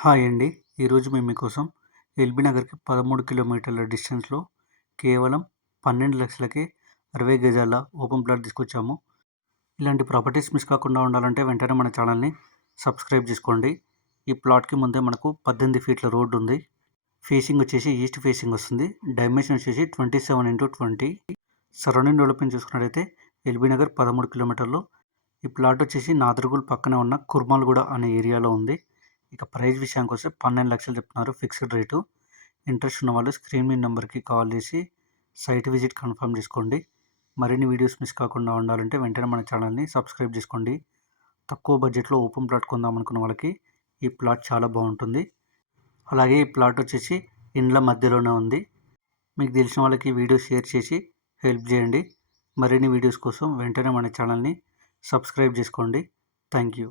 Hi అండి. ఈరోజు మేము మీకోసం ఎల్బీ నగర్కి పదమూడు కిలోమీటర్ల డిస్టెన్స్లో కేవలం పన్నెండు లక్షలకే అరవై గజాల ఓపెన్ ప్లాట్ తీసుకొచ్చాము. ఇలాంటి ప్రాపర్టీస్ మిస్ కాకుండా ఉండాలంటే వెంటనే మన ఛానల్ని సబ్స్క్రైబ్ చేసుకోండి. ఈ ప్లాట్కి ముందే మనకు పద్దెనిమిది ఫీట్ల రోడ్డు ఉంది. ఫేసింగ్ వచ్చేసి ఈస్ట్ ఫేసింగ్ వస్తుంది. డైమెన్షన్ వచ్చేసి twenty seven into twenty. Surrounding development చూసుకున్నట్టయితే ఎల్బీ నగర్ పదమూడు కిలోమీటర్లు. ఈ ప్లాట్ వచ్చేసి నాదర్గుల్ పక్కనే ఉన్న కుర్మాల్గూడ అనే ఏరియాలో ఉంది. ఇక ప్రైస్ విషయానికి వస్తే పన్నెండు లక్షలు చెప్తున్నారు ఫిక్స్డ్ రేటు. ఇంట్రెస్ట్ ఉన్న వాళ్ళు స్క్రీన్ మీ నెంబర్కి కాల్ చేసి సైట్ విజిట్ కన్ఫర్మ్ చేసుకోండి. మరిన్ని వీడియోస్ మిస్ కాకుండా ఉండాలంటే వెంటనే మన ఛానల్ని సబ్స్క్రైబ్ చేసుకోండి. తక్కువ బడ్జెట్లో ఓపెన్ ప్లాట్ కొందాం అనుకున్న వాళ్ళకి ఈ ప్లాట్ చాలా బాగుంటుంది. అలాగే ఈ ప్లాట్ వచ్చేసి ఇండ్ల మధ్యలోనే ఉంది. మీకు తెలిసిన వాళ్ళకి వీడియో షేర్ చేసి హెల్ప్ చేయండి. మరిన్ని వీడియోస్ కోసం వెంటనే మన ఛానల్ని సబ్స్క్రైబ్ చేసుకోండి. Thank you.